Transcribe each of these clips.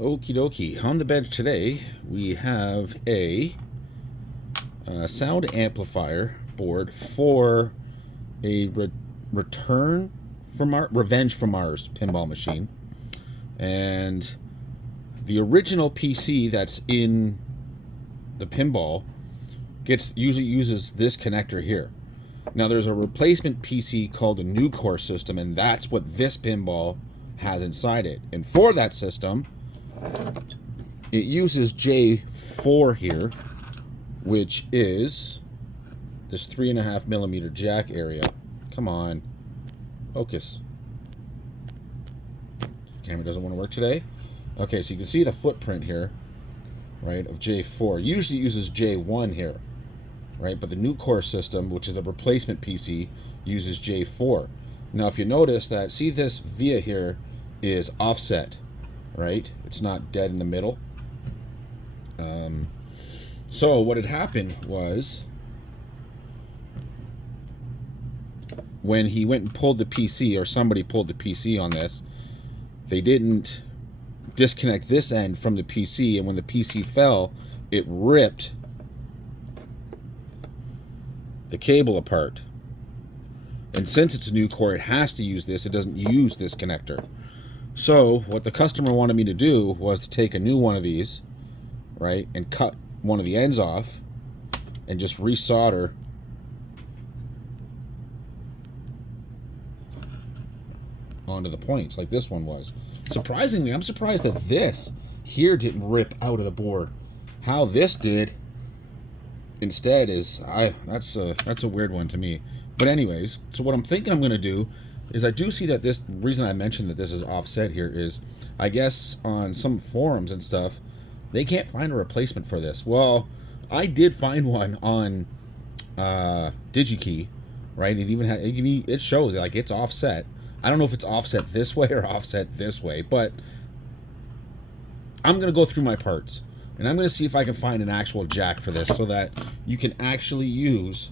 Okie dokie. On the bench today, we have a sound amplifier board for a Revenge from Mars pinball machine. And the original PC that's in the pinball usually uses this connector here. Now there's a replacement PC called a NUCORE system, and that's what this pinball has inside it. And for that system, it uses J4 here, which is this 3.5mm jack area. Come on, focus. Camera doesn't want to work today. Okay, so you can see the footprint here, right, of J4. Usually uses J1 here, right? But the NUCORE system, which is a replacement PC, uses J4. Now, if you notice that, see this via here is offset, right? It's not dead in the middle. So what had happened was, when he went and pulled the PC, or somebody pulled the PC on this, they didn't disconnect this end from the PC, and when the PC fell, it ripped the cable apart. And since it's a NUCORE, it has to use this. It doesn't use this connector. So what the customer wanted me to do was to take a new one of these, right, and cut one of the ends off and just resolder onto the points like this one was. Surprisingly, I'm surprised that this here didn't rip out of the board. How this did instead is that's a weird one to me. But anyways, so what I'm thinking I'm going to do is, I do see that this reason I mentioned that this is offset here is, I guess on some forums and stuff, they can't find a replacement for this. Well, I did find one on DigiKey, right? It even had, it shows like it's offset. I don't know if it's offset this way or offset this way, but I'm going to go through my parts and I'm going to see if I can find an actual jack for this, so that you can actually use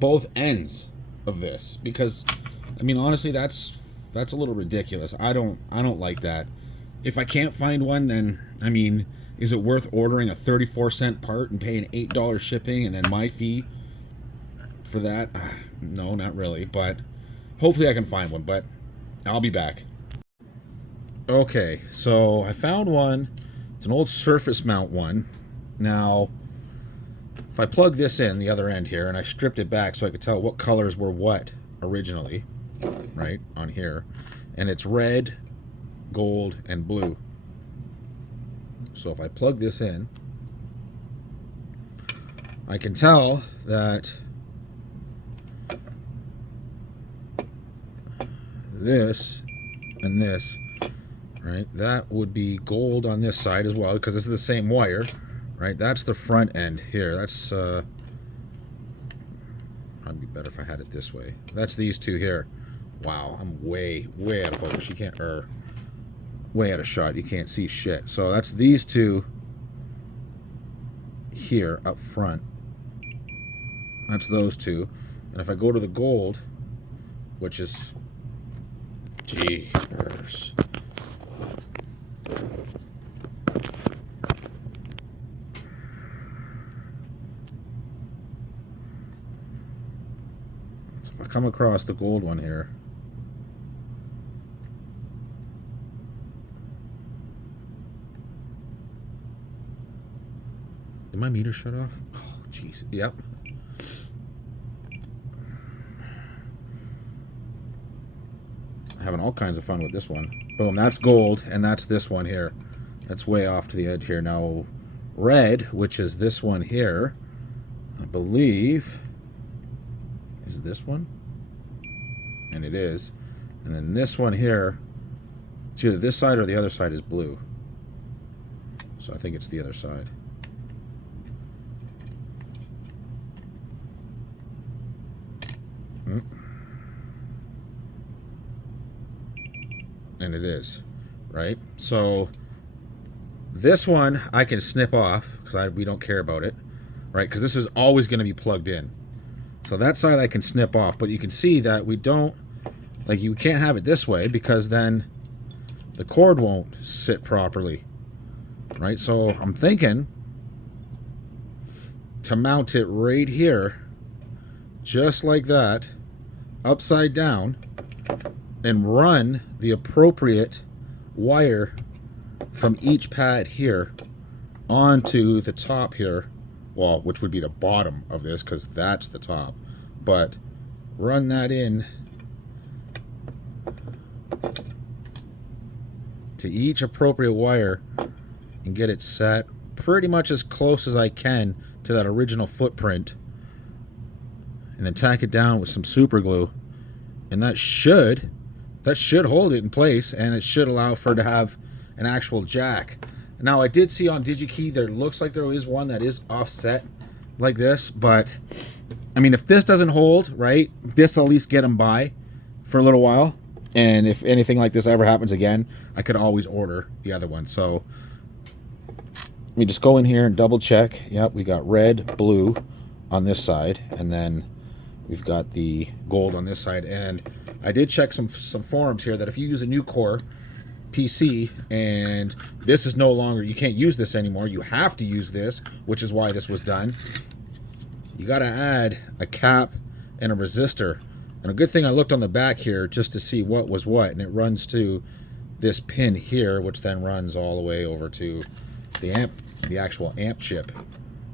both ends of this. Because I mean, honestly, that's a little ridiculous. I don't like that. If I can't find one, then I mean, is it worth ordering a 34-cent part and paying $8 shipping and then my fee for that? No, not really, but hopefully I can find one, but I'll be back. Okay, so I found one. It's an old surface mount one. Now, if I plug this in the other end here, and I stripped it back so I could tell what colors were what originally, right, on here, and it's red, gold, and blue. So if I plug this in, I can tell that this and this, right, that would be gold on this side as well, because this is the same wire, right? That's the front end here. That's probably be better if I had it this way. That's these two here. Wow, I'm way out of focus. You can't, way out of shot. You can't see shit. So that's these two here up front. That's those two. And if I go to the gold, which is jeepers. So if I come across the gold one here, did my meter shut off? Oh, jeez. Yep. Having all kinds of fun with this one. Boom, that's gold, and that's this one here. That's way off to the edge here. Now, red, which is this one here, I believe, is this one? And it is. And then this one here, it's either this side or the other side is blue. So I think it's the other side. And it is, right? So this one I can snip off because we don't care about it, right? Because this is always going to be plugged in. So that side I can snip off, but you can see that we don't, like, you can't have it this way because then the cord won't sit properly. right? So I'm thinking to mount it right here, just like that, upside down, and run the appropriate wire from each pad here onto the top here, well, which would be the bottom of this because that's the top, but run that in to each appropriate wire and get it set pretty much as close as I can to that original footprint, and then tack it down with some super glue, and that should hold it in place, and it should allow for it to have an actual jack. Now, I did see on DigiKey there looks like there is one that is offset like this, but I mean, if this doesn't hold, right, this will at least get them by for a little while, and if anything like this ever happens again, I could always order the other one. So let me just go in here and double check. Yep, we got red, blue on this side, and then we've got the gold on this side. And I did check some forums here that if you use a NUCORE PC and this is no longer, you can't use this anymore, you have to use this, which is why this was done, you got to add a cap and a resistor. And a good thing I looked on the back here just to see what was what, and it runs to this pin here, which then runs all the way over to the actual amp chip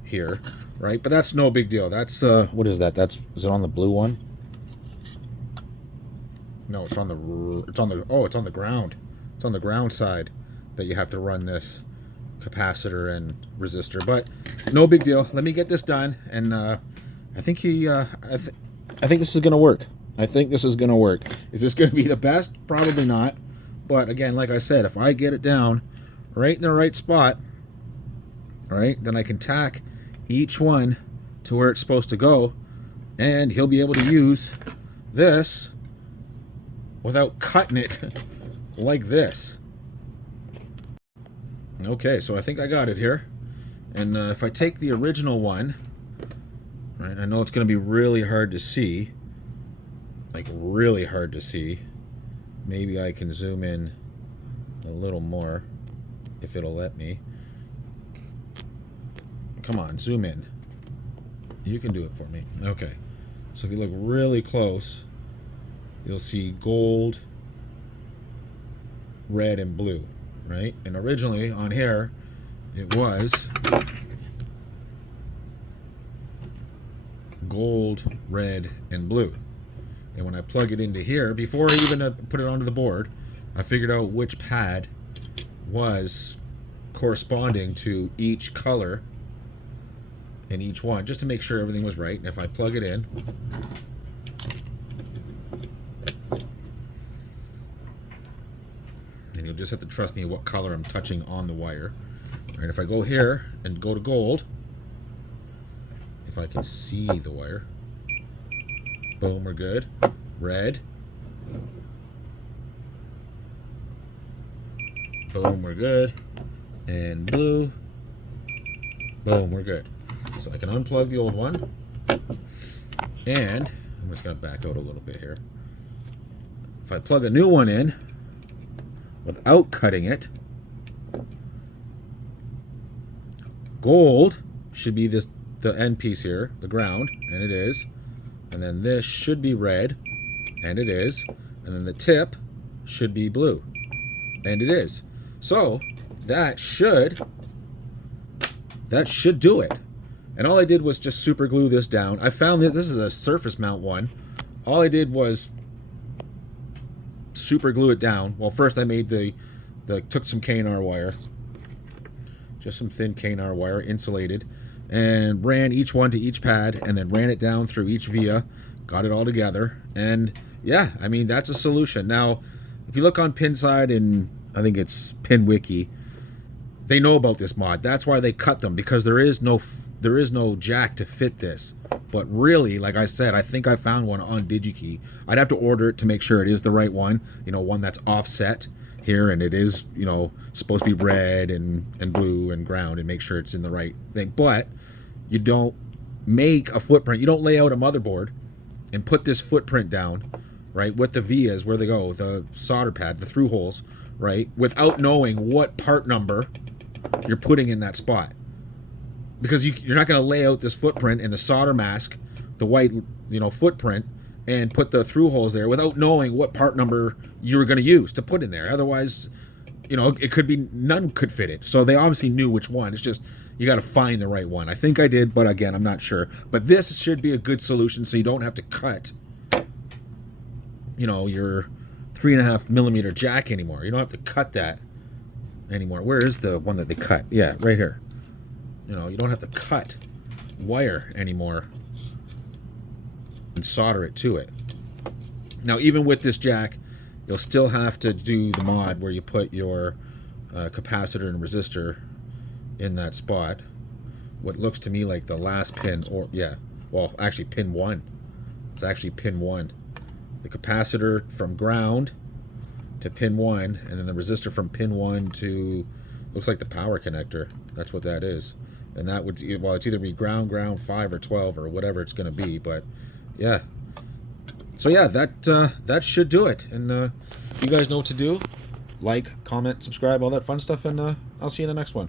here, right? But that's no big deal. That's what is that? Is it on the blue one? No, it's on the ground. It's on the ground side that you have to run this capacitor and resistor, but no big deal. Let me get this done, and I think I think this is gonna work. I think this is gonna work. Is this gonna be the best? Probably not. But again, like I said, if I get it down right in the right spot, right, then I can tack each one to where it's supposed to go, and he'll be able to use this without cutting it like this. Okay, so I think I got it here. And if I take the original one, right, I know it's going to be really hard to see, like really hard to see. Maybe I can zoom in a little more if it'll let me. Come on, zoom in. You can do it for me. Okay. So if you look really close, you'll see gold, red, and blue, right? And originally on here, it was gold, red, and blue. And when I plug it into here, before I even put it onto the board, I figured out which pad was corresponding to each color in each one, just to make sure everything was right. And if I plug it in, and you'll just have to trust me what color I'm touching on the wire. All right, if I go here and go to gold, if I can see the wire, boom, we're good. Red, boom, we're good. And blue, boom, we're good. So I can unplug the old one, and I'm just going to back out a little bit here. If I plug a new one in without cutting it, gold should be the end piece here, the ground, and it is. And then this should be red, and it is. And then the tip should be blue, and it is. So that should do it. And all I did was just super glue this down. I found that this is a surface mount one. All I did was super glue it down. Well, first I made took some K&R wire, just some thin K&R wire, insulated, and ran each one to each pad, and then ran it down through each via, got it all together, and yeah, I mean, that's a solution. Now, if you look on Pinside, and I think it's PinWiki, they know about this mod. That's why they cut them, because there is no jack to fit this. But really, like I said, I think I found one on DigiKey. I'd have to order it to make sure it is the right one, one that's offset here, and it is, supposed to be red and blue and ground, and make sure it's in the right thing. But you don't make a footprint. You don't lay out a motherboard and put this footprint down, right, with the vias where they go, the solder pad, the through holes, right, without knowing what part number you're putting in that spot. Because you're not going to lay out this footprint in the solder mask, the white, footprint, and put the through holes there without knowing what part number you were going to use to put in there. Otherwise, it could be none could fit it. So they obviously knew which one. It's just you got to find the right one. I think I did, but again, I'm not sure. But this should be a good solution, so you don't have to cut, your 3.5 millimeter jack anymore. You don't have to cut that anymore. Where is the one that they cut? Yeah, right here. You don't have to cut wire anymore and solder it to it. Now, even with this jack, you'll still have to do the mod where you put your capacitor and resistor in that spot. What looks to me like the last pin, actually pin 1. It's actually pin 1. The capacitor from ground to pin 1, and then the resistor from pin 1 to, looks like the power connector. That's what that is. And that would, it's either be ground 5 or 12 or whatever it's going to be, but yeah. So yeah, that should do it. And you guys know what to do. Like, comment, subscribe, all that fun stuff, and I'll see you in the next one.